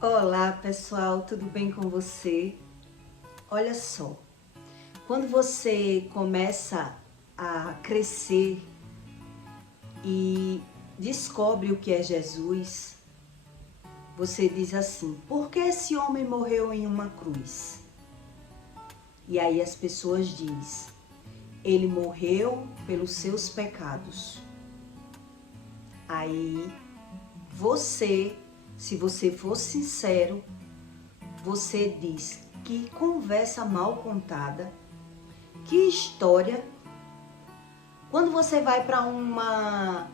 Olá pessoal, tudo bem com você? Olha só, quando você começa a crescer e descobre o que é Jesus, você diz assim: por que esse homem morreu em uma cruz? E aí as pessoas dizem: ele morreu pelos seus pecados. Aí você, se você for sincero, você diz: que conversa mal contada, que história. Quando você vai para uma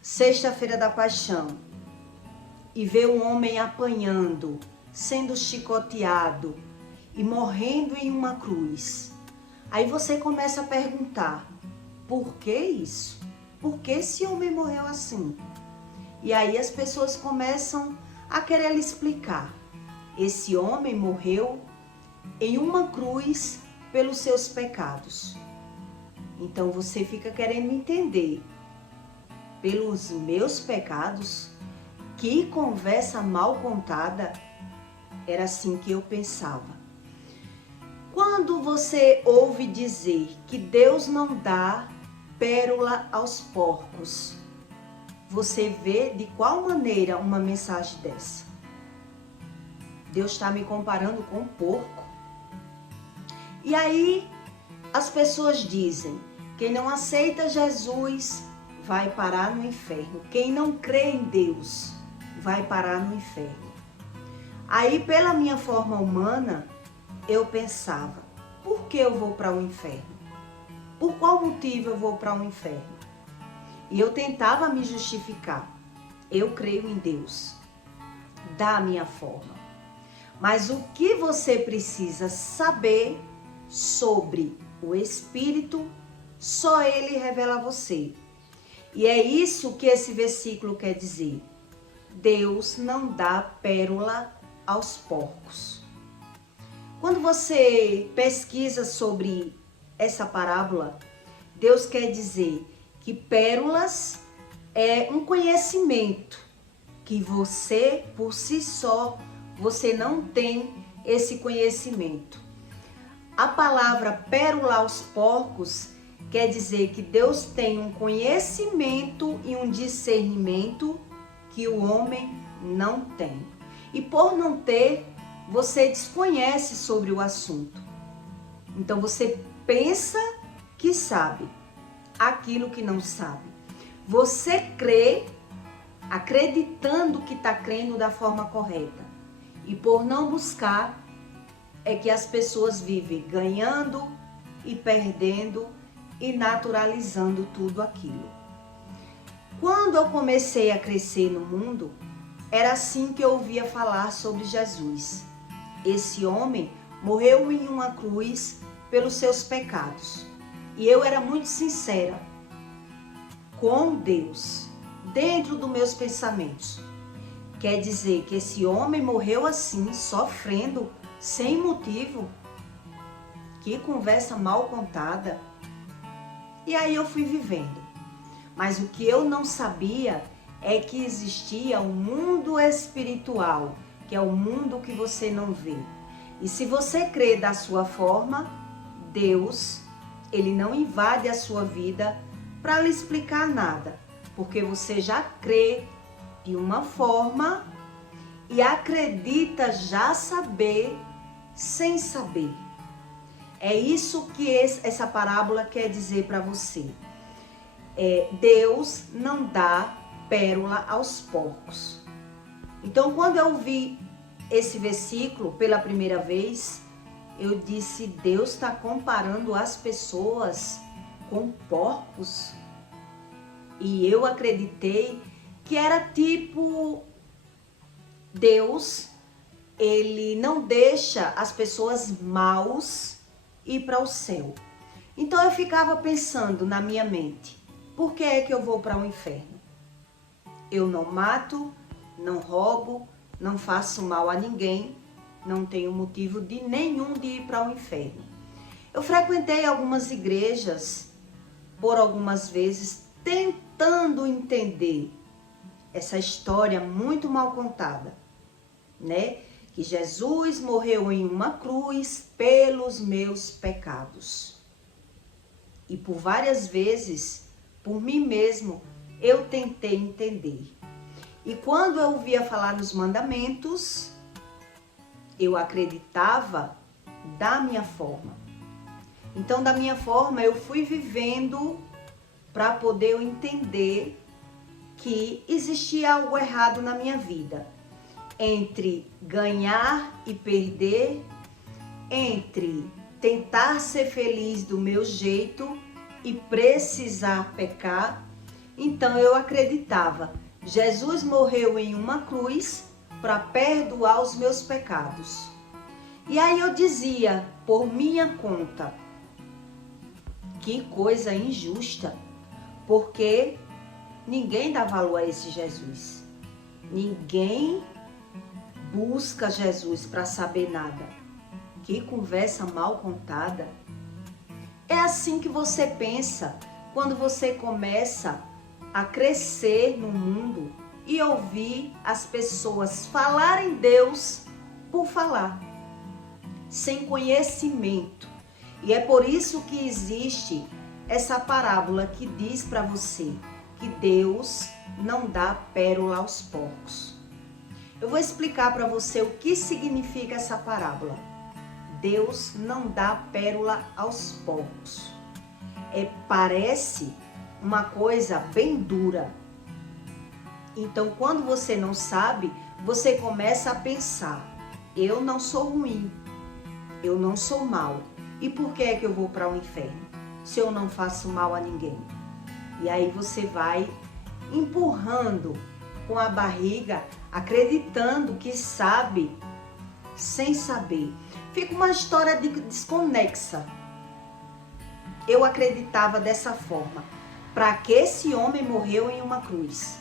sexta-feira da paixão e vê um homem apanhando, sendo chicoteado e morrendo em uma cruz, aí você começa a perguntar: por que isso? Por que esse homem morreu assim? E aí as pessoas começam a querer lhe explicar. Esse homem morreu em uma cruz pelos seus pecados. Então você fica querendo entender. Pelos meus pecados? Que conversa mal contada. Era assim que eu pensava. Quando você ouve dizer que Deus não dá pérola aos porcos, você vê de qual maneira uma mensagem dessa? Deus está me comparando com um porco. E aí as pessoas dizem: quem não aceita Jesus vai parar no inferno. Quem não crê em Deus vai parar no inferno. Aí, pela minha forma humana, eu pensava: por que eu vou para o inferno? Por qual motivo eu vou para o inferno? E eu tentava me justificar. Eu creio em Deus, da minha forma. Mas o que você precisa saber sobre o Espírito, só Ele revela a você. E é isso que esse versículo quer dizer. Deus não dá pérola aos porcos. Quando você pesquisa sobre essa parábola, Deus quer dizer que pérolas é um conhecimento que você, por si só, você não tem esse conhecimento. A palavra pérola aos porcos quer dizer que Deus tem um conhecimento e um discernimento que o homem não tem. E por não ter, você desconhece sobre o assunto. Então você pensa que sabe aquilo que não sabe. Você crê acreditando que está crendo da forma correta. E por não buscar, é que as pessoas vivem ganhando e perdendo e naturalizando tudo aquilo. Quando eu comecei a crescer no mundo, era assim que eu ouvia falar sobre Jesus. Esse homem morreu em uma cruz pelos seus pecados. E eu era muito sincera com Deus, dentro dos meus pensamentos. Quer dizer que esse homem morreu assim, sofrendo, sem motivo? Que conversa mal contada. E aí eu fui vivendo. Mas o que eu não sabia é que existia um mundo espiritual, que é o mundo que você não vê. E se você crê da sua forma, Deus, Ele não invade a sua vida para lhe explicar nada, porque você já crê de uma forma e acredita já saber sem saber. É isso que essa parábola quer dizer para você. Deus não dá pérola aos porcos. Então, quando eu vi esse versículo pela primeira vez, eu disse: Deus está comparando as pessoas com porcos. E eu acreditei que era tipo: Deus, Ele não deixa as pessoas maus ir para o céu. Então eu ficava pensando na minha mente: por que é que eu vou para o inferno? Eu não mato, não roubo, não faço mal a ninguém, não tenho motivo nenhum de ir para o inferno. Eu frequentei algumas igrejas por algumas vezes, tentando entender essa história muito mal contada. né? Que Jesus morreu em uma cruz pelos meus pecados. E por várias vezes, por mim mesmo, eu tentei entender. E quando eu ouvia falar nos mandamentos, eu acreditava da minha forma. Então, da minha forma, eu fui vivendo para poder eu entender que existia algo errado na minha vida. Entre ganhar e perder, entre tentar ser feliz do meu jeito e precisar pecar. Então eu acreditava, Jesus morreu em uma cruz para perdoar os meus pecados. E aí eu dizia, por minha conta, que coisa injusta, porque ninguém dá valor a esse Jesus. Ninguém busca Jesus para saber nada. Que conversa mal contada. É assim que você pensa quando você começa a crescer no mundo e ouvir as pessoas falarem Deus por falar, sem conhecimento. E é por isso que existe essa parábola que diz para você que Deus não dá pérola aos porcos. Eu vou explicar para você o que significa essa parábola. Deus não dá pérola aos porcos. Parece uma coisa bem dura. Então, quando você não sabe, você começa a pensar: eu não sou ruim, eu não sou mal. E por que é que eu vou para o inferno se eu não faço mal a ninguém? E aí você vai empurrando com a barriga, acreditando que sabe, sem saber. Fica uma história desconexa. Eu acreditava dessa forma. Para que esse homem morreu em uma cruz?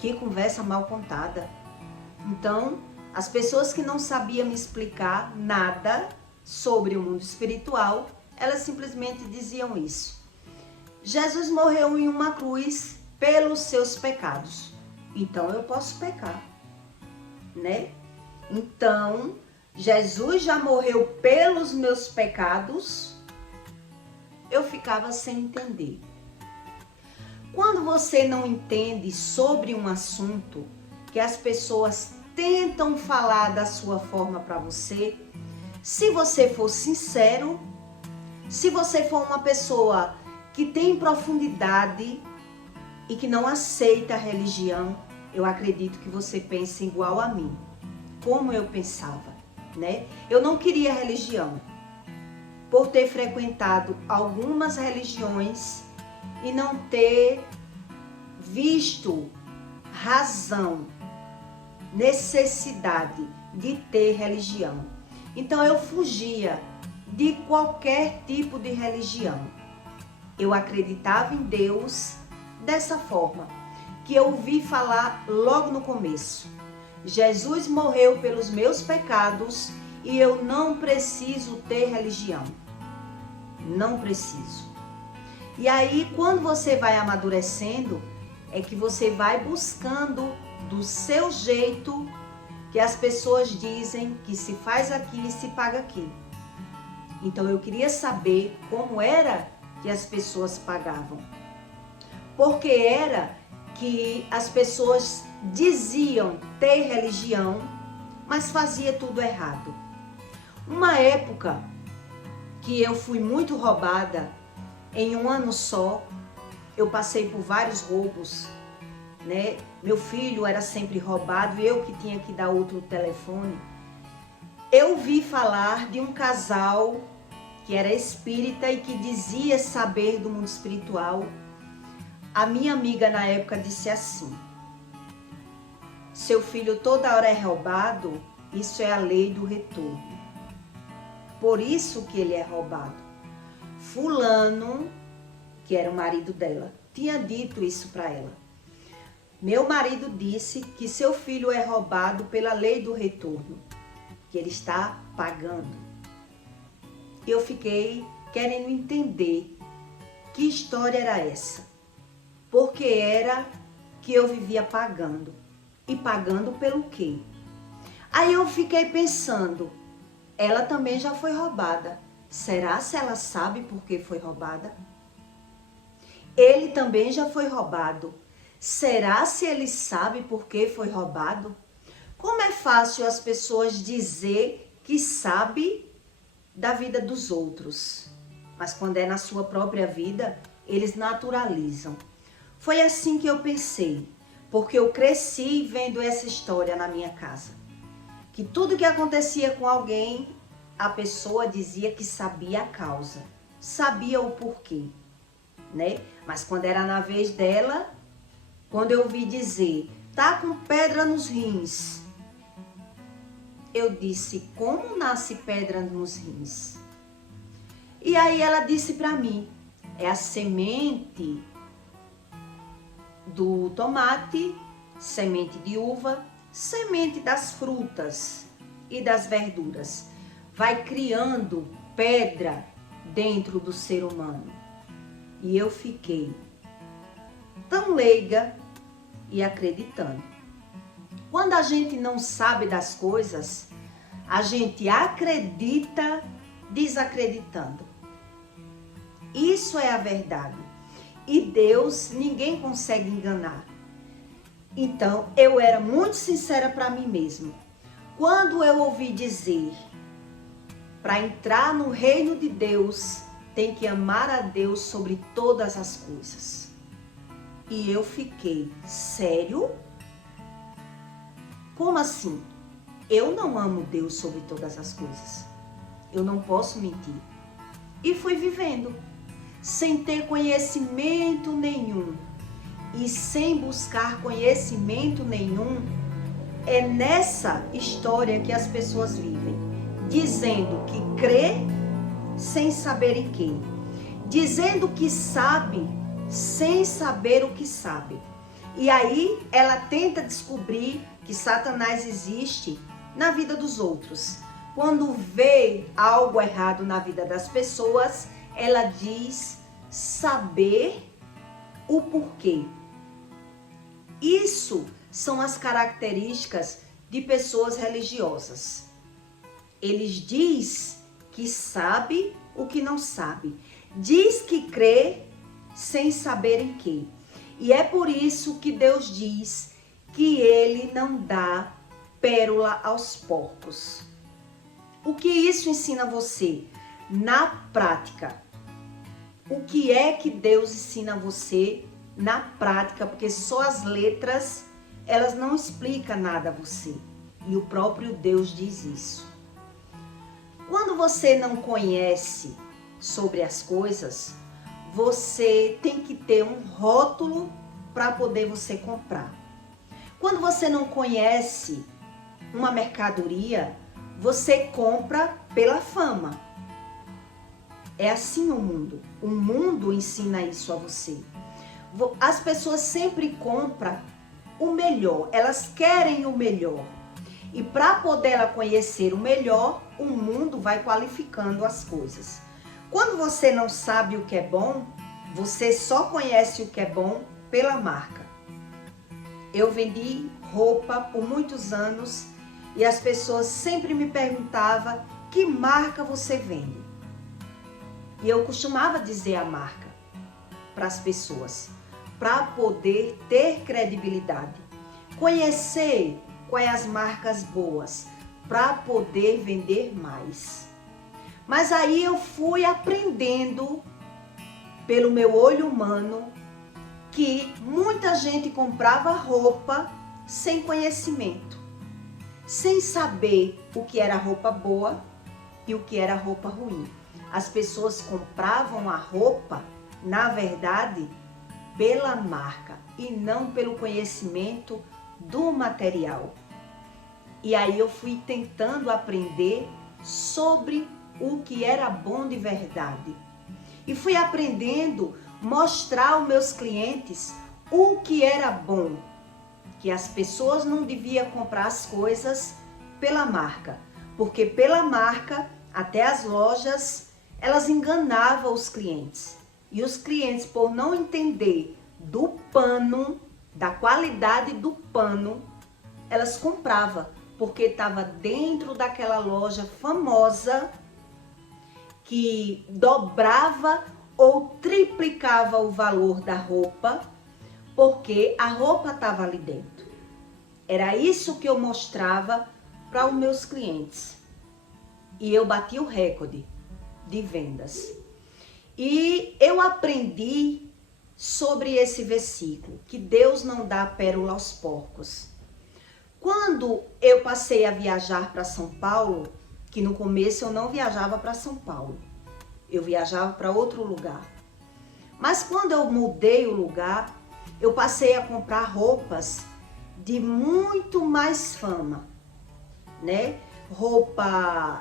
Que conversa mal contada. Então, as pessoas que não sabiam me explicar nada sobre o mundo espiritual, elas simplesmente diziam isso. Jesus morreu em uma cruz pelos seus pecados. Então eu posso pecar, né? Então, Jesus já morreu pelos meus pecados. Eu ficava sem entender. Quando você não entende sobre um assunto que as pessoas tentam falar da sua forma para você, se você for sincero, se você for uma pessoa que tem profundidade e que não aceita a religião, eu acredito que você pense igual a mim, como eu pensava, né? Eu não queria religião, por ter frequentado algumas religiões e não ter visto razão, necessidade de ter religião. Então eu fugia de qualquer tipo de religião. Eu acreditava em Deus dessa forma, que eu ouvi falar logo no começo. Jesus morreu pelos meus pecados e eu não preciso ter religião. Não preciso. E aí, quando você vai amadurecendo, é que você vai buscando do seu jeito, que as pessoas dizem que se faz aqui e se paga aqui. Então eu queria saber como era que as pessoas pagavam. Porque era que as pessoas diziam ter religião, mas fazia tudo errado. Uma época que eu fui muito roubada, em um ano só, eu passei por vários roubos, né? Meu filho era sempre roubado, eu que tinha que dar outro telefone. Eu vi falar de um casal que era espírita e que dizia saber do mundo espiritual. A minha amiga na época disse assim: seu filho toda hora é roubado, isso é a lei do retorno. Por isso que ele é roubado. Fulano, que era o marido dela, tinha dito isso para ela. Meu marido disse que seu filho é roubado pela lei do retorno, que ele está pagando. Eu fiquei querendo entender que história era essa. Porque era que eu vivia pagando. E pagando pelo quê? Aí eu fiquei pensando, ela também já foi roubada. Será se ela sabe por que foi roubada? Ele também já foi roubado. Será se ele sabe por que foi roubado? Como é fácil as pessoas dizer que sabe da vida dos outros, mas quando é na sua própria vida, eles naturalizam. Foi assim que eu pensei, porque eu cresci vendo essa história na minha casa. Que tudo que acontecia com alguém, a pessoa dizia que sabia a causa, sabia o porquê, né? Mas quando era na vez dela, quando eu ouvi dizer, tá com pedra nos rins, eu disse, como nasce pedra nos rins? E aí ela disse para mim, é a semente do tomate, semente de uva, semente das frutas e das verduras. Vai criando pedra dentro do ser humano. E eu fiquei tão leiga e acreditando. Quando a gente não sabe das coisas, a gente acredita desacreditando. Isso é a verdade. E Deus, ninguém consegue enganar. Então, eu era muito sincera para mim mesma. Quando eu ouvi dizer, para entrar no reino de Deus, tem que amar a Deus sobre todas as coisas. E eu fiquei, sério? Como assim? Eu não amo Deus sobre todas as coisas. Eu não posso mentir. E fui vivendo, sem ter conhecimento nenhum. E sem buscar conhecimento nenhum, é nessa história que as pessoas vivem. Dizendo que crê sem saber em quê. Dizendo que sabe sem saber o que sabe. E aí ela tenta descobrir que Satanás existe na vida dos outros. Quando vê algo errado na vida das pessoas, ela diz saber o porquê. Isso são as características de pessoas religiosas. Eles diz que sabe o que não sabe. Diz que crê sem saber em quê. E é por isso que Deus diz que ele não dá pérola aos porcos. O que isso ensina você? Na prática. O que é que Deus ensina você na prática? Porque só as letras, elas não explicam nada a você. E o próprio Deus diz isso. Quando você não conhece sobre as coisas, você tem que ter um rótulo para poder você comprar. Quando você não conhece uma mercadoria, você compra pela fama. É assim o mundo. O mundo ensina isso a você. As pessoas sempre compram o melhor. Elas querem o melhor. E para poder ela conhecer o melhor, o mundo vai qualificando as coisas. Quando você não sabe o que é bom, você só conhece o que é bom pela marca. Eu vendi roupa por muitos anos e as pessoas sempre me perguntavam que marca você vende. E eu costumava dizer a marca para as pessoas, para poder ter credibilidade. Conhecer quais as marcas boas, para poder vender mais. Mas aí eu fui aprendendo pelo meu olho humano que muita gente comprava roupa sem conhecimento, sem saber o que era roupa boa e o que era roupa ruim. As pessoas compravam a roupa, na verdade, pela marca e não pelo conhecimento do material. E aí eu fui tentando aprender sobre o que era bom de verdade. E fui aprendendo mostrar aos meus clientes o que era bom, que as pessoas não deviam comprar as coisas pela marca, porque pela marca, até as lojas, elas enganavam os clientes. E os clientes, por não entender do pano, da qualidade do pano, elas compravam, porque estava dentro daquela loja famosa que dobrava ou triplicava o valor da roupa, porque a roupa estava ali dentro. Era isso que eu mostrava para os meus clientes. E eu bati o recorde de vendas. E eu aprendi sobre esse versículo, que Deus não dá pérola aos porcos. Quando eu passei a viajar para São Paulo, que no começo eu não viajava para São Paulo, eu viajava para outro lugar. Mas quando eu mudei o lugar, eu passei a comprar roupas de muito mais fama, né? Roupa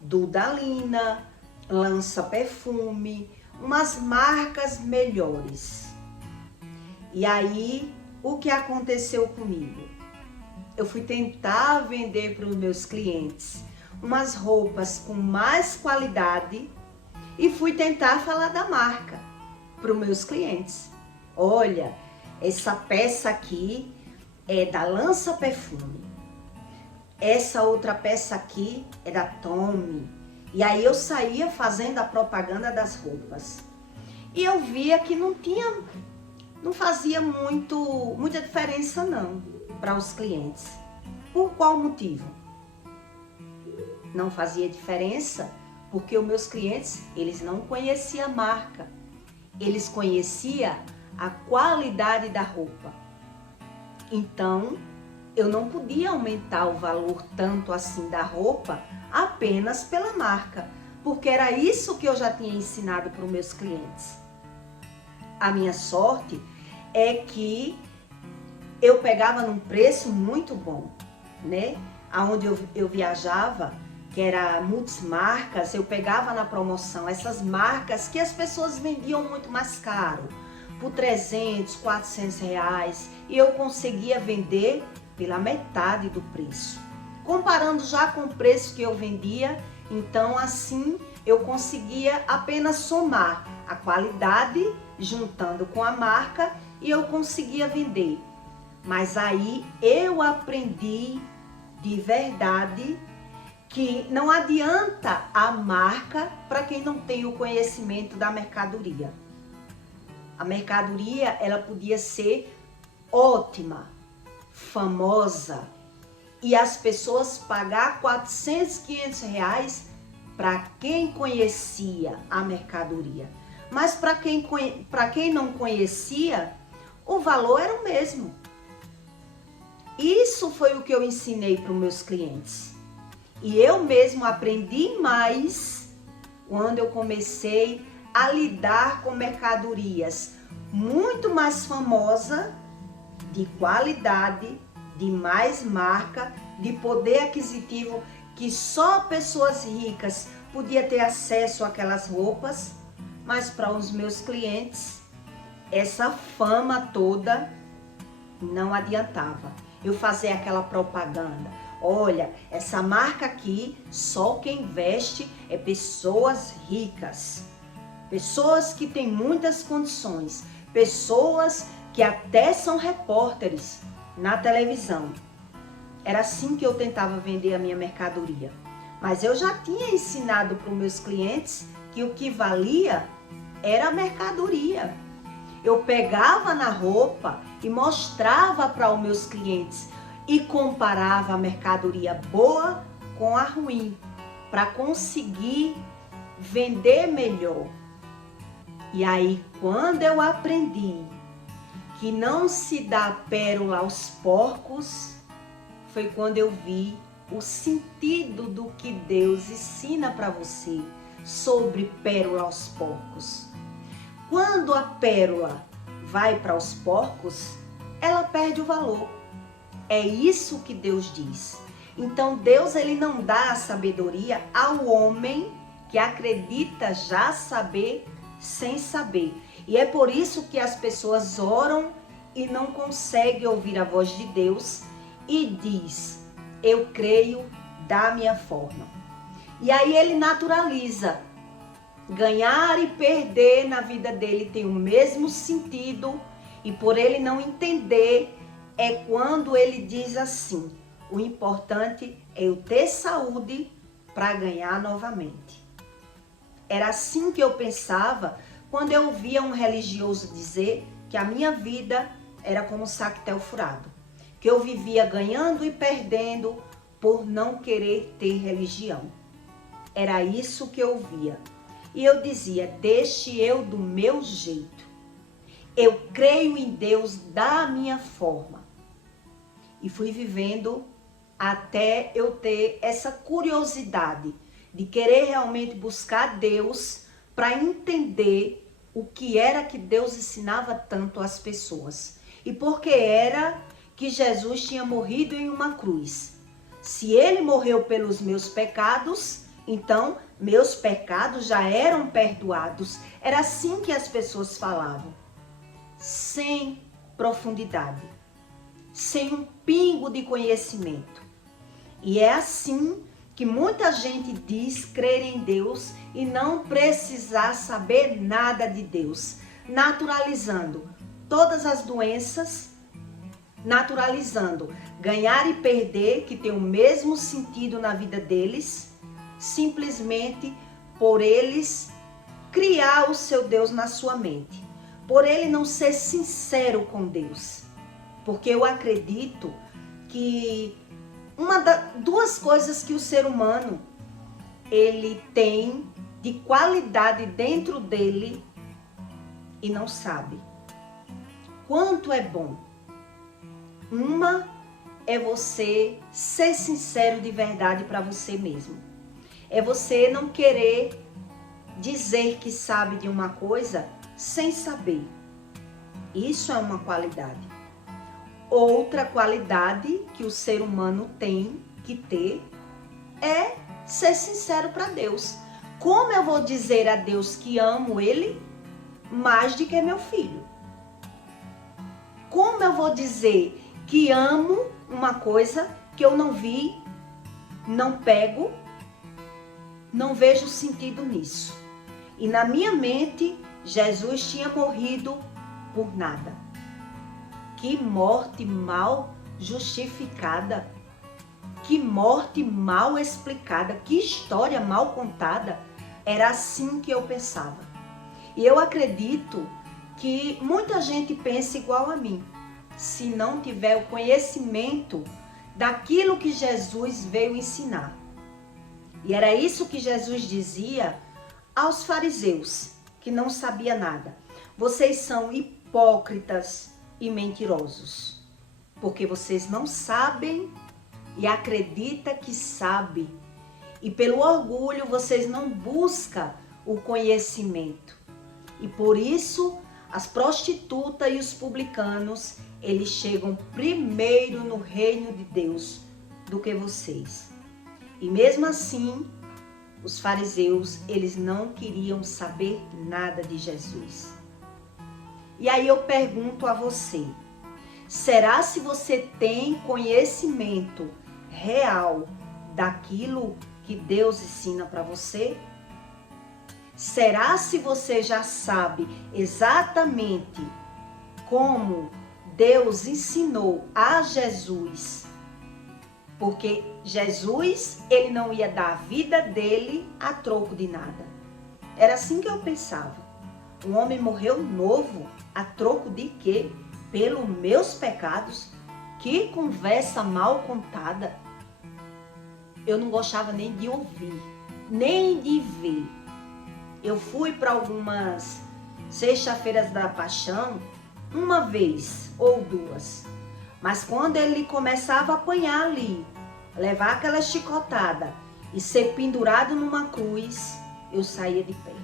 Dudalina, Lança Perfume, umas marcas melhores. E aí, o que aconteceu comigo? Eu fui tentar vender para os meus clientes umas roupas com mais qualidade e fui tentar falar da marca para os meus clientes. Olha, essa peça aqui é da Lança Perfume. Essa outra peça aqui é da Tommy. E aí eu saía fazendo a propaganda das roupas. E eu via que não fazia muita diferença não para os clientes. Por qual motivo? Não fazia diferença porque os meus clientes, eles não conheciam a marca. Eles conheciam a qualidade da roupa. Então, eu não podia aumentar o valor tanto assim da roupa apenas pela marca, porque era isso que eu já tinha ensinado para os meus clientes. A minha sorte é que eu pegava num preço muito bom, né? Aonde eu viajava, que era multimarcas, eu pegava na promoção essas marcas que as pessoas vendiam muito mais caro, por 300, 400 reais, e eu conseguia vender pela metade do preço. Comparando já com o preço que eu vendia, então assim eu conseguia apenas somar a qualidade juntando com a marca e eu conseguia vender. Mas aí eu aprendi de verdade que não adianta a marca para quem não tem o conhecimento da mercadoria. A mercadoria, ela podia ser ótima, famosa, e as pessoas pagar 400, 500 reais para quem conhecia a mercadoria. Mas para quem não conhecia, o valor era o mesmo. Isso foi o que eu ensinei para os meus clientes. E eu mesmo aprendi mais quando eu comecei a lidar com mercadorias muito mais famosa, de qualidade, de mais marca, de poder aquisitivo, que só pessoas ricas podiam ter acesso àquelas roupas, mas para os meus clientes, essa fama toda não adiantava. Eu fazia aquela propaganda, olha, essa marca aqui, só quem veste é pessoas ricas, pessoas que têm muitas condições, pessoas que até são repórteres na televisão. Era assim que eu tentava vender a minha mercadoria. Mas eu já tinha ensinado para os meus clientes que o que valia era a mercadoria. Eu pegava na roupa e mostrava para os meus clientes e comparava a mercadoria boa com a ruim, para conseguir vender melhor. E aí, quando eu aprendi que não se dá pérola aos porcos, foi quando eu vi o sentido do que Deus ensina para você sobre pérola aos porcos. Quando a pérola vai para os porcos, ela perde o valor. É isso que Deus diz. Então Deus, ele não dá a sabedoria ao homem que acredita já saber sem saber. E é por isso que as pessoas oram e não conseguem ouvir a voz de Deus e diz, eu creio da minha forma. E aí ele naturaliza. Ganhar e perder na vida dele tem o mesmo sentido, e por ele não entender é quando ele diz assim, O importante é eu ter saúde para ganhar novamente. Era assim que eu pensava quando eu ouvia um religioso dizer que a minha vida era como um sactel furado, que eu vivia ganhando e perdendo por não querer ter religião. Era isso que eu via. E eu dizia, deixe eu do meu jeito. Eu creio em Deus da minha forma. E fui vivendo até eu ter essa curiosidade de querer realmente buscar Deus para entender o que era que Deus ensinava tanto às pessoas. E por que era que Jesus tinha morrido em uma cruz. Se ele morreu pelos meus pecados, então meus pecados já eram perdoados. Era assim que as pessoas falavam, sem profundidade, sem um pingo de conhecimento. E é assim que muita gente diz crer em Deus e não precisar saber nada de Deus, naturalizando todas as doenças, naturalizando ganhar e perder, que tem o mesmo sentido na vida deles, simplesmente por eles criar o seu Deus na sua mente, por ele não ser sincero com Deus. Porque eu acredito que duas coisas que o ser humano ele tem de qualidade dentro dele e não sabe quanto é bom. Uma é você ser sincero de verdade para você mesmo. É você não querer dizer que sabe de uma coisa sem saber. Isso é uma qualidade. Outra qualidade que o ser humano tem que ter é ser sincero para Deus. Como eu vou dizer a Deus que amo Ele mais do que meu filho? Como eu vou dizer que amo uma coisa que eu não vi, não pego, não vejo sentido nisso? E na minha mente, Jesus tinha morrido por nada. Que morte mal justificada, que morte mal explicada, que história mal contada. Era assim que eu pensava. E eu acredito que muita gente pensa igual a mim, se não tiver o conhecimento daquilo que Jesus veio ensinar. E era isso que Jesus dizia aos fariseus, que não sabia nada. Vocês são hipócritas e mentirosos, porque vocês não sabem e acreditam que sabem. E pelo orgulho vocês não buscam o conhecimento. E por isso as prostitutas e os publicanos, eles chegam primeiro no reino de Deus do que vocês. E mesmo assim, os fariseus, eles não queriam saber nada de Jesus. E aí eu pergunto a você, será se você tem conhecimento real daquilo que Deus ensina para você? Será se você já sabe exatamente como Deus ensinou a Jesus? Porque Jesus, ele não ia dar a vida dele a troco de nada. Era assim que eu pensava. Um homem morreu novo, a troco de quê? Pelos meus pecados? Que conversa mal contada. Eu não gostava nem de ouvir, nem de ver. Eu fui para algumas sexta-feiras da paixão, uma vez ou duas. Mas quando ele começava a apanhar ali, levar aquela chicotada e ser pendurado numa cruz, eu saía de perto.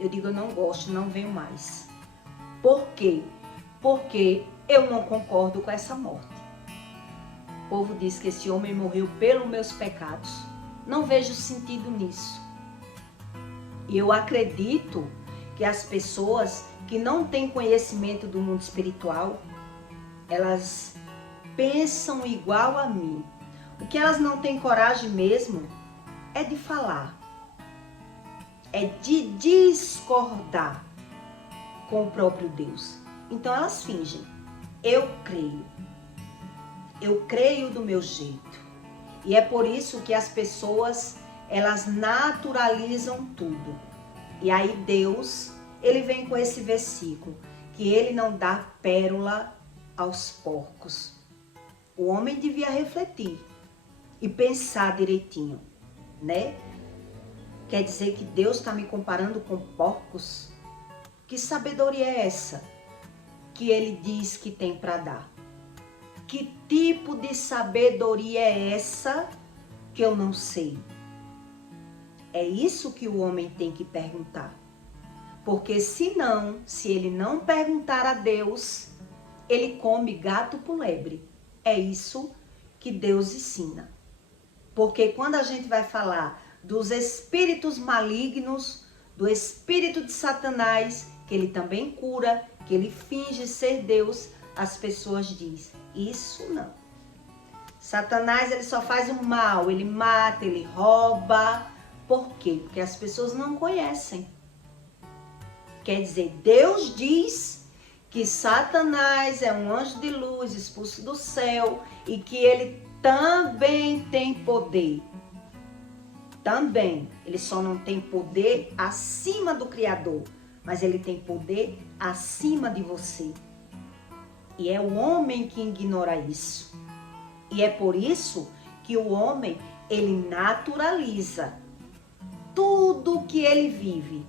Eu digo, eu não gosto, não venho mais. Por quê? Porque eu não concordo com essa morte. O povo diz que esse homem morreu pelos meus pecados. Não vejo sentido nisso. E eu acredito que as pessoas que não têm conhecimento do mundo espiritual, elas pensam igual a mim. O que elas não têm coragem mesmo é de falar, é de discordar com o próprio Deus. Então elas fingem, eu creio. Eu creio do meu jeito. E é por isso que as pessoas, elas naturalizam tudo. E aí Deus, ele vem com esse versículo, que ele não dá pérola aos porcos. O homem devia refletir e pensar direitinho, né? Quer dizer que Deus está me comparando com porcos? Que sabedoria é essa que ele diz que tem para dar? Que tipo de sabedoria é essa que eu não sei? É isso que o homem tem que perguntar. Porque se ele não perguntar a Deus, ele come gato por lebre. É isso que Deus ensina. Porque quando a gente vai falar dos espíritos malignos, do espírito de Satanás, que ele também cura, que ele finge ser Deus, as pessoas dizem, isso não. Satanás, ele só faz o mal, ele mata, ele rouba. Por quê? Porque as pessoas não conhecem. Quer dizer, Deus diz que Satanás é um anjo de luz expulso do céu e que ele também tem poder. Também. Ele só não tem poder acima do Criador, mas ele tem poder acima de você. E é o homem que ignora isso. E é por isso que o homem, ele naturaliza tudo que ele vive.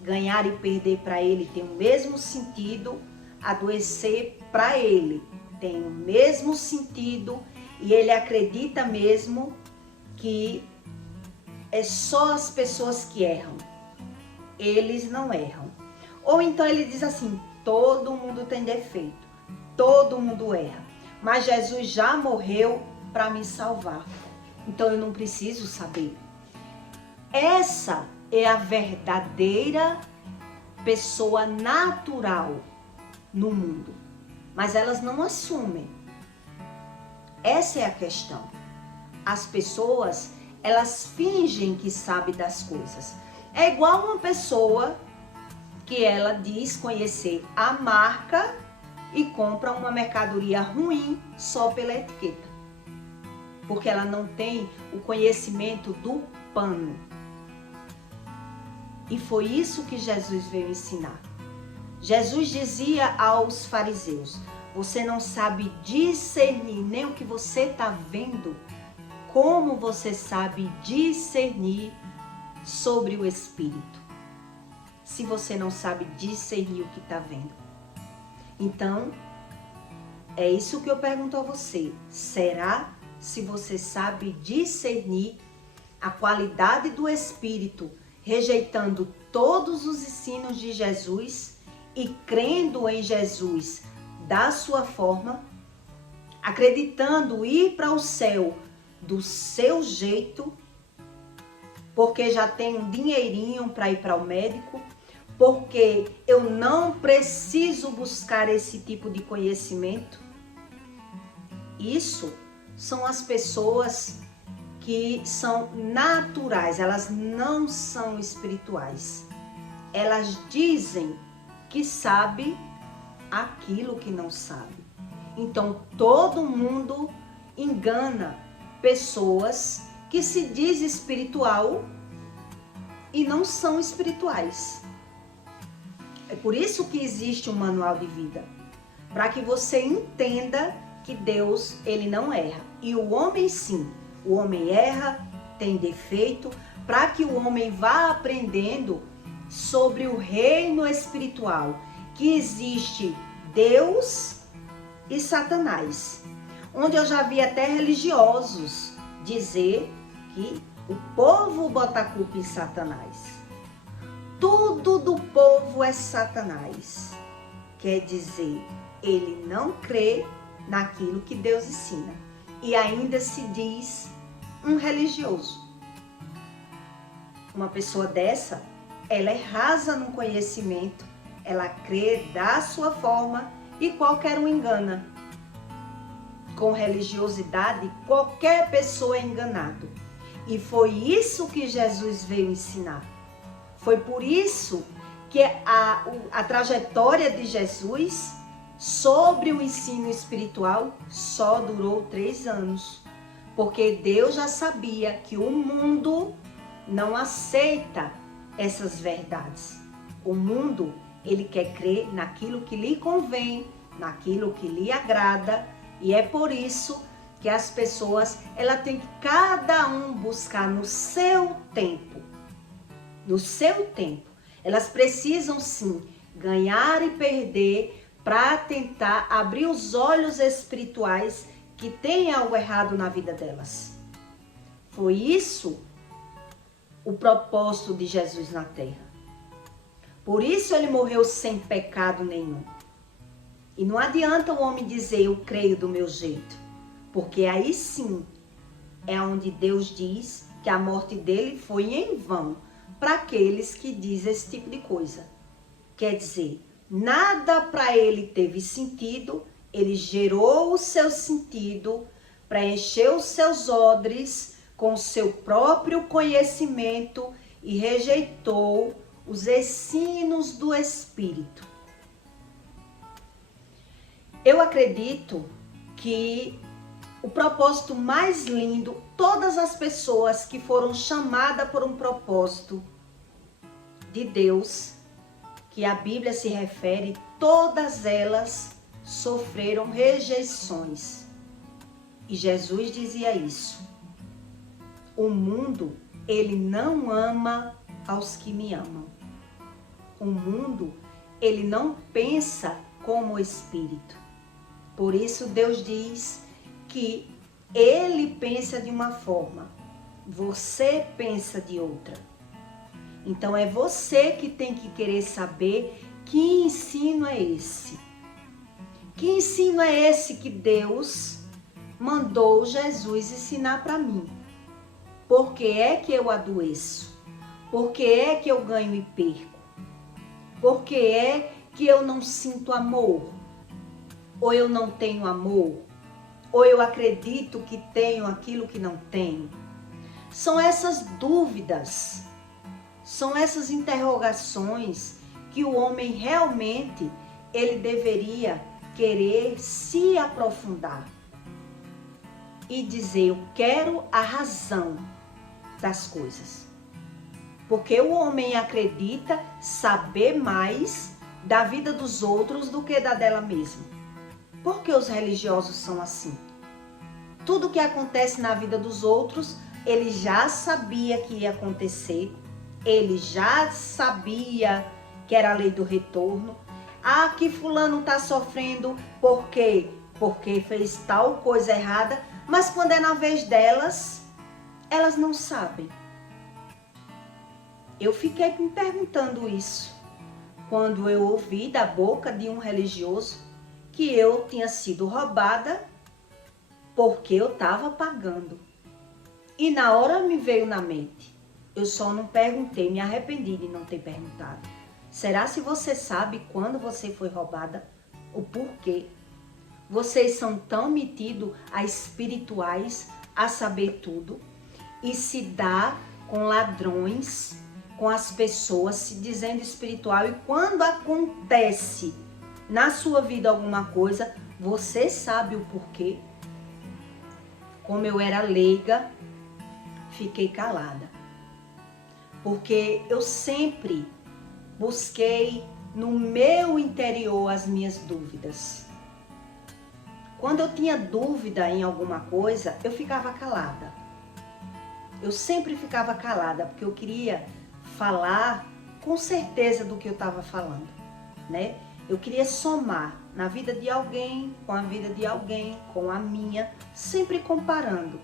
Ganhar e perder para ele tem o mesmo sentido, adoecer para ele tem o mesmo sentido, e ele acredita mesmo que é só as pessoas que erram. Eles não erram. Ou então ele diz assim, todo mundo tem defeito, todo mundo erra, mas Jesus já morreu para me salvar, então eu não preciso saber. Essa é a verdadeira pessoa natural no mundo, mas elas não assumem. Essa é a questão. As pessoas, elas fingem que sabem das coisas. É igual uma pessoa que ela diz conhecer a marca e compra uma mercadoria ruim só pela etiqueta, porque ela não tem o conhecimento do pano. E foi isso que Jesus veio ensinar. Jesus dizia aos fariseus, você não sabe discernir nem o que você está vendo, como você sabe discernir sobre o Espírito, se você não sabe discernir o que está vendo? Então, é isso que eu pergunto a você. Será se você sabe discernir a qualidade do Espírito, rejeitando todos os ensinos de Jesus e crendo em Jesus da sua forma, acreditando ir para o céu do seu jeito, porque já tem um dinheirinho para ir para o médico, porque eu não preciso buscar esse tipo de conhecimento? Isso são as pessoas que são naturais, elas não são espirituais. Elas dizem que sabe aquilo que não sabe. Então todo mundo engana pessoas que se diz espiritual e não são espirituais. É por isso que existe um manual de vida, para que você entenda que Deus, ele não erra. E o homem sim, o homem erra, tem defeito, para que o homem vá aprendendo sobre o reino espiritual, que existe Deus e Satanás. Onde eu já vi até religiosos dizer que o povo bota a culpa em Satanás. Tudo do povo é Satanás. Quer dizer, ele não crê naquilo que Deus ensina. E ainda se diz um religioso. Uma pessoa dessa, ela é rasa no conhecimento, ela crê da sua forma e qualquer um engana. Com religiosidade, qualquer pessoa é enganado. E foi isso que Jesus veio ensinar. Foi por isso que a trajetória de Jesus sobre o ensino espiritual só durou 3 anos. Porque Deus já sabia que o mundo não aceita essas verdades. O mundo, ele quer crer naquilo que lhe convém, naquilo que lhe agrada, e é por isso que as pessoas, ela tem que cada um buscar no seu tempo. No seu tempo. Elas precisam sim ganhar e perder para tentar abrir os olhos espirituais que tem algo errado na vida delas. Foi isso o propósito de Jesus na terra. Por isso ele morreu sem pecado nenhum. E não adianta o homem dizer eu creio do meu jeito, porque aí sim é onde Deus diz que a morte dele foi em vão para aqueles que dizem esse tipo de coisa. Quer dizer, nada para ele teve sentido, ele gerou o seu sentido para encher os seus odres com o seu próprio conhecimento e rejeitou os ensinos do Espírito. Eu acredito que o propósito mais lindo, todas as pessoas que foram chamadas por um propósito de Deus, que a Bíblia se refere, todas elas sofreram rejeições. E Jesus dizia isso. O mundo, ele não ama aos que me amam. O mundo, ele não pensa como o Espírito. Por isso Deus diz que ele pensa de uma forma, você pensa de outra. Então é você que tem que querer saber que ensino é esse. Que ensino é esse que Deus mandou Jesus ensinar para mim? Por que é que eu adoeço? Por que é que eu ganho e perco? Por que é que eu não sinto amor? Ou eu não tenho amor? Ou eu acredito que tenho aquilo que não tenho? São essas dúvidas, são essas interrogações que o homem realmente ele deveria querer se aprofundar e dizer, eu quero a razão das coisas. Porque o homem acredita saber mais da vida dos outros do que da dela mesma. Porque os religiosos são assim. Tudo que acontece na vida dos outros, ele já sabia que ia acontecer, ele já sabia que era a lei do retorno. Ah, que fulano está sofrendo, por quê? Porque fez tal coisa errada, mas quando é na vez delas, elas não sabem. Eu fiquei me perguntando isso, quando eu ouvi da boca de um religioso que eu tinha sido roubada porque eu estava pagando. E na hora me veio na mente, eu só não perguntei, me arrependi de não ter perguntado. Será se você sabe quando você foi roubada? O porquê? Vocês são tão metidos a espirituais, a saber tudo, e se dá com ladrões, com as pessoas se dizendo espiritual, e quando acontece na sua vida alguma coisa, você sabe o porquê? Como eu era leiga, fiquei calada. Porque eu sempre busquei no meu interior as minhas dúvidas. Quando eu tinha dúvida em alguma coisa, eu ficava calada. Eu sempre ficava calada, porque eu queria falar com certeza do que eu estava falando, né? Eu queria somar na vida de alguém, com a vida de alguém, com a minha, sempre comparando,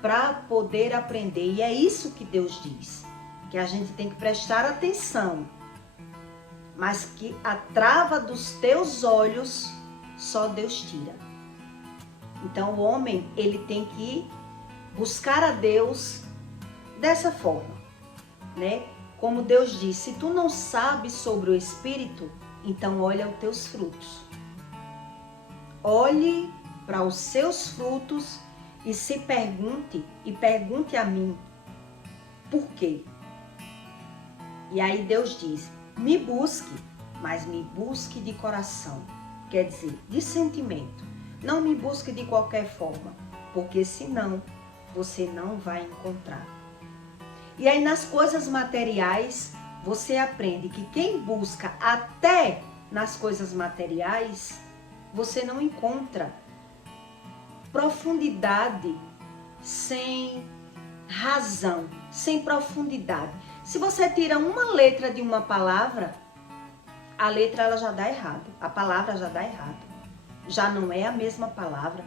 para poder aprender. E é isso que Deus diz, que a gente tem que prestar atenção, mas que a trava dos teus olhos só Deus tira. Então o homem, ele tem que buscar a Deus dessa forma, né? Como Deus diz, se tu não sabes sobre o Espírito, então olha os teus frutos. Olhe para os seus frutos e se pergunte, e pergunte a mim, por quê? E aí Deus diz, me busque, mas me busque de coração. quer dizer, de sentimento. Não me busque de qualquer forma, porque senão você não vai encontrar. E aí nas coisas materiais, você aprende que quem busca até nas coisas materiais, você não encontra profundidade sem razão, sem profundidade. Se você tira uma letra de uma palavra, a letra ela já dá errado, a palavra já dá errado. Já não é a mesma palavra.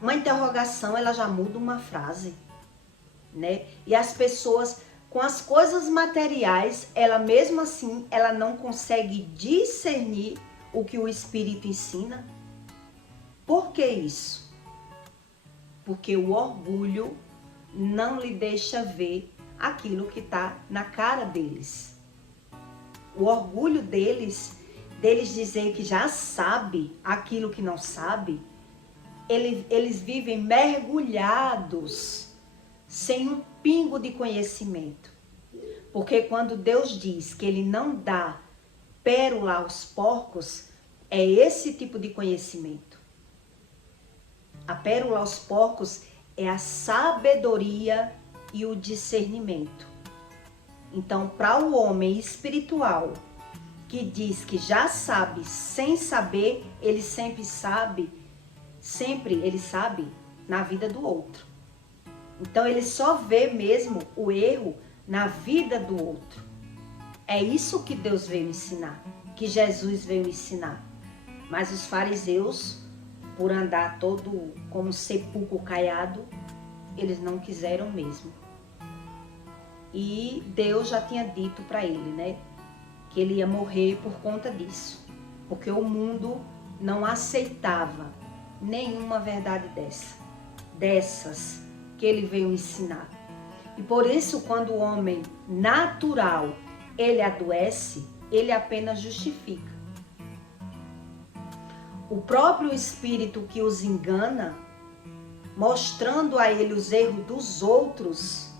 Uma interrogação, ela já muda uma frase, né? E as pessoas, com as coisas materiais, ela mesmo assim, ela não consegue discernir o que o Espírito ensina. Por que isso? Porque o orgulho não lhe deixa ver aquilo que está na cara deles. O orgulho deles dizer que já sabe aquilo que não sabe, eles vivem mergulhados, sem um pingo de conhecimento. Porque quando Deus diz que Ele não dá pérola aos porcos, é esse tipo de conhecimento. A pérola aos porcos é a sabedoria e o discernimento. Então, para o homem espiritual que diz que já sabe sem saber, ele sempre sabe na vida do outro. Então, ele só vê mesmo o erro na vida do outro. É isso que Deus veio ensinar, que Jesus veio ensinar. Mas os fariseus, por andar todo como sepulcro caiado, eles não quiseram mesmo. E Deus já tinha dito para ele, né, que ele ia morrer por conta disso, porque o mundo não aceitava nenhuma verdade dessas que ele veio ensinar. E por isso, quando o homem natural ele adoece, ele apenas justifica. O próprio espírito que os engana, mostrando a ele os erros dos outros,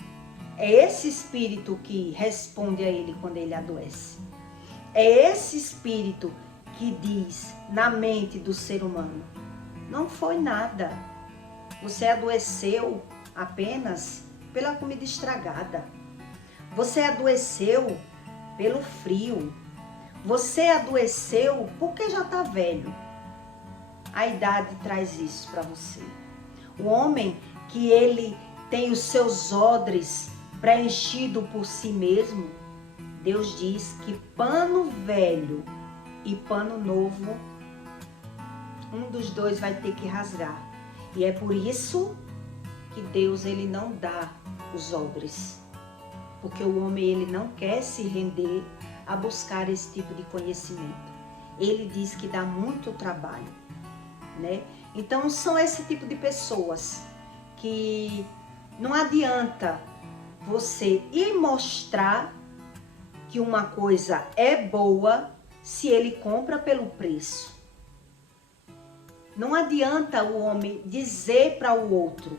é esse espírito que responde a ele quando ele adoece. É esse espírito que diz na mente do ser humano: não foi nada, você adoeceu apenas pela comida estragada, você adoeceu pelo frio, você adoeceu porque já está velho. A idade traz isso para você. O homem que ele tem os seus odres preenchido por si mesmo, Deus diz que pano velho e pano novo, um dos dois vai ter que rasgar. E é por isso que Deus ele não dá os odres, porque o homem ele não quer se render a buscar esse tipo de conhecimento. Ele diz que dá muito trabalho, né? Então são esse tipo de pessoas que não adianta você ir mostrar que uma coisa é boa se ele compra pelo preço. Não adianta o homem dizer para o outro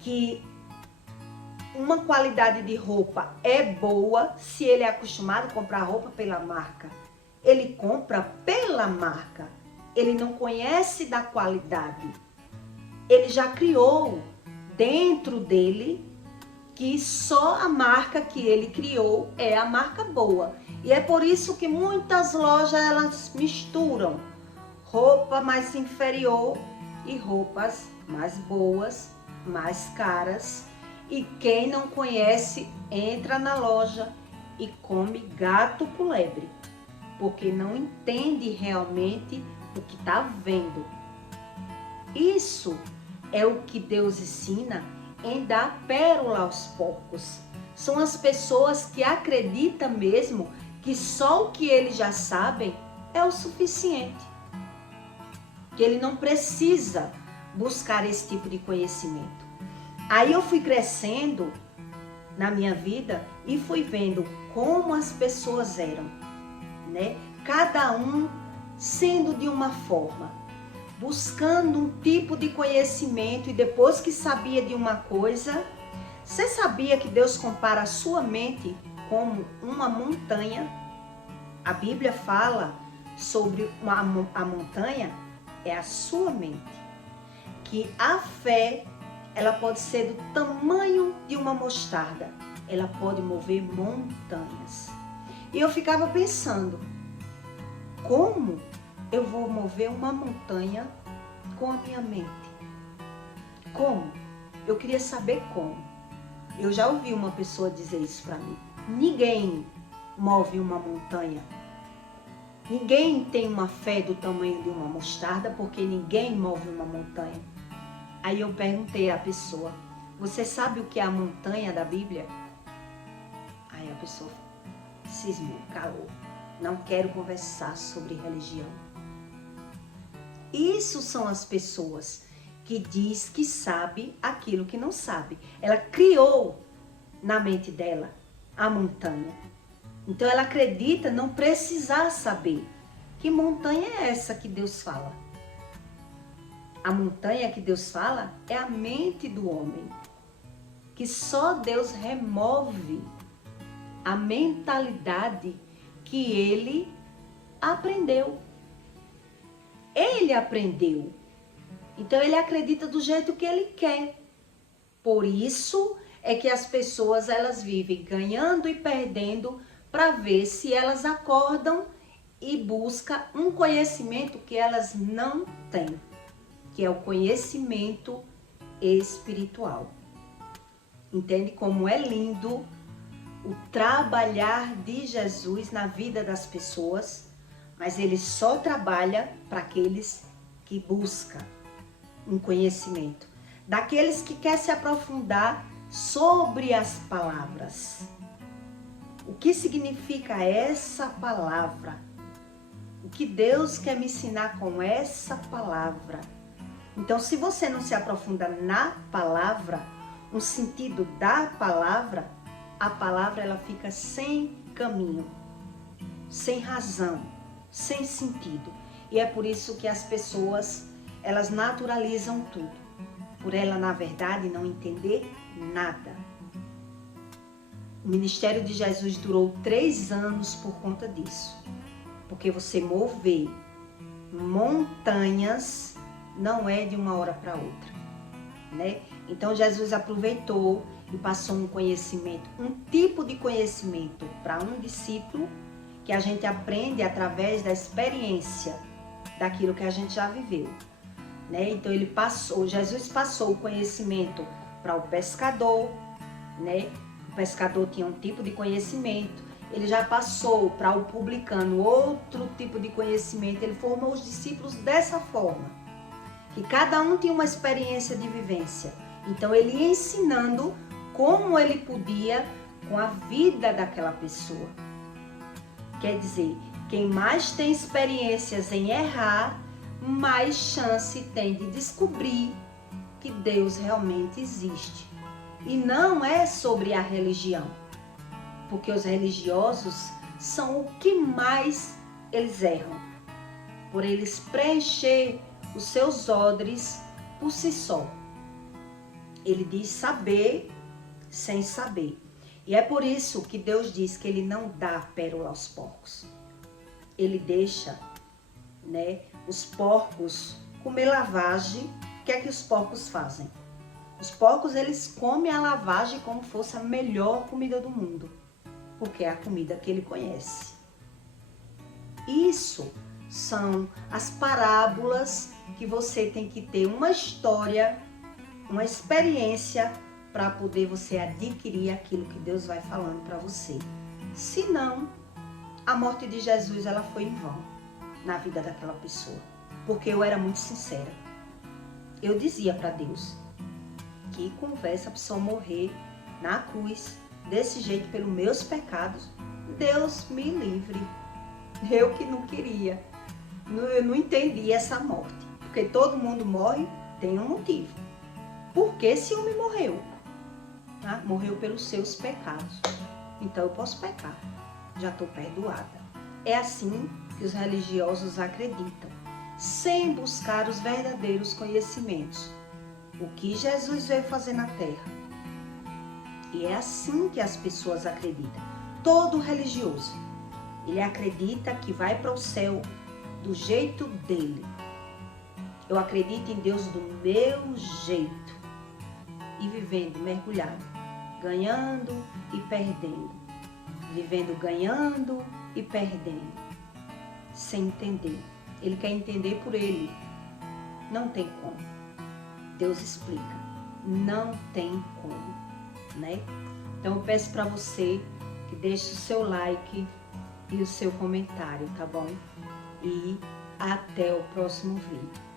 que uma qualidade de roupa é boa se ele é acostumado a comprar roupa pela marca. Ele compra pela marca. Ele não conhece da qualidade. Ele já criou dentro dele que só a marca que ele criou é a marca boa. E é por isso que muitas lojas elas misturam roupa mais inferior e roupas mais boas, mais caras. E quem não conhece entra na loja e come gato por lebre, porque não entende realmente o que está vendo. Isso é o que Deus ensina em dar pérola aos porcos. São as pessoas que acreditam mesmo que só o que eles já sabem é o suficiente. Que ele não precisa buscar esse tipo de conhecimento. Aí eu fui crescendo na minha vida e fui vendo como as pessoas eram, né? Cada um sendo de uma forma, buscando um tipo de conhecimento, e depois que sabia de uma coisa, você sabia que Deus compara a sua mente como uma montanha? A Bíblia fala sobre a montanha é a sua mente. Que a fé, ela pode ser do tamanho de uma mostarda. Ela pode mover montanhas. E eu ficava pensando, como eu vou mover uma montanha com a minha mente? Como? Eu queria saber como. Eu já ouvi uma pessoa dizer isso para mim. Ninguém move uma montanha. Ninguém tem uma fé do tamanho de uma mostarda, porque ninguém move uma montanha. Aí eu perguntei à pessoa, você sabe o que é a montanha da Bíblia? Aí a pessoa cismou, calou. Não quero conversar sobre religião. Isso são as pessoas que diz que sabe aquilo que não sabe. Ela criou na mente dela a montanha. Então ela acredita não precisar saber. Que montanha é essa que Deus fala? A montanha que Deus fala é a mente do homem. Que só Deus remove a mentalidade que ele aprendeu. Ele aprendeu. Então ele acredita do jeito que ele quer. Por isso é que as pessoas elas vivem ganhando e perdendo para ver se elas acordam e buscam um conhecimento que elas não têm, que é o conhecimento espiritual. Entende como é lindo o trabalhar de Jesus na vida das pessoas, mas ele só trabalha para aqueles que buscam um conhecimento, daqueles que querem se aprofundar sobre as palavras. O que significa essa palavra? O que Deus quer me ensinar com essa palavra? Então, se você não se aprofunda na palavra, no sentido da palavra, a palavra ela fica sem caminho, sem razão, sem sentido. E é por isso que as pessoas, elas naturalizam tudo, por ela, na verdade, não entender nada. O ministério de Jesus durou 3 anos por conta disso. Porque você mover montanhas não é de uma hora para outra, né? Então Jesus aproveitou e passou um conhecimento, um tipo de conhecimento para um discípulo que a gente aprende através da experiência daquilo que a gente já viveu, né? Então Jesus passou o conhecimento para o pescador, né? O pescador tinha um tipo de conhecimento, ele já passou para o publicano outro tipo de conhecimento, ele formou os discípulos dessa forma, que cada um tinha uma experiência de vivência. Então ele ia ensinando como ele podia com a vida daquela pessoa. Quer dizer, quem mais tem experiências em errar, mais chance tem de descobrir que Deus realmente existe. E não é sobre a religião, porque os religiosos são o que mais eles erram, por eles preencher os seus odres por si só. Ele diz saber sem saber. E é por isso que Deus diz que ele não dá pérola aos porcos. Ele deixa, né, os porcos comer lavagem. O que é que os porcos fazem? Os porcos, eles comem a lavagem como fosse a melhor comida do mundo, porque é a comida que ele conhece. Isso são as parábolas que você tem que ter uma história, uma experiência para poder você adquirir aquilo que Deus vai falando para você. Senão, a morte de Jesus ela foi em vão na vida daquela pessoa, porque eu era muito sincera. Eu dizia para Deus, que conversa a pessoa morrer na cruz desse jeito pelos meus pecados. Deus me livre. Eu que não queria. Eu não entendi essa morte. Porque todo mundo morre, tem um motivo. Por que esse homem morreu? Ah, morreu pelos seus pecados. Então eu posso pecar. Já estou perdoada. É assim que os religiosos acreditam, sem buscar os verdadeiros conhecimentos. O que Jesus veio fazer na terra. E é assim que as pessoas acreditam. Todo religioso, ele acredita que vai para o céu do jeito dele. Eu acredito em Deus do meu jeito. E vivendo mergulhado, ganhando e perdendo. Vivendo ganhando e perdendo. Sem entender. Ele quer entender por ele. Não tem como. Deus explica. Não tem como, né? Então eu peço para você que deixe o seu like e o seu comentário, tá bom? E até o próximo vídeo.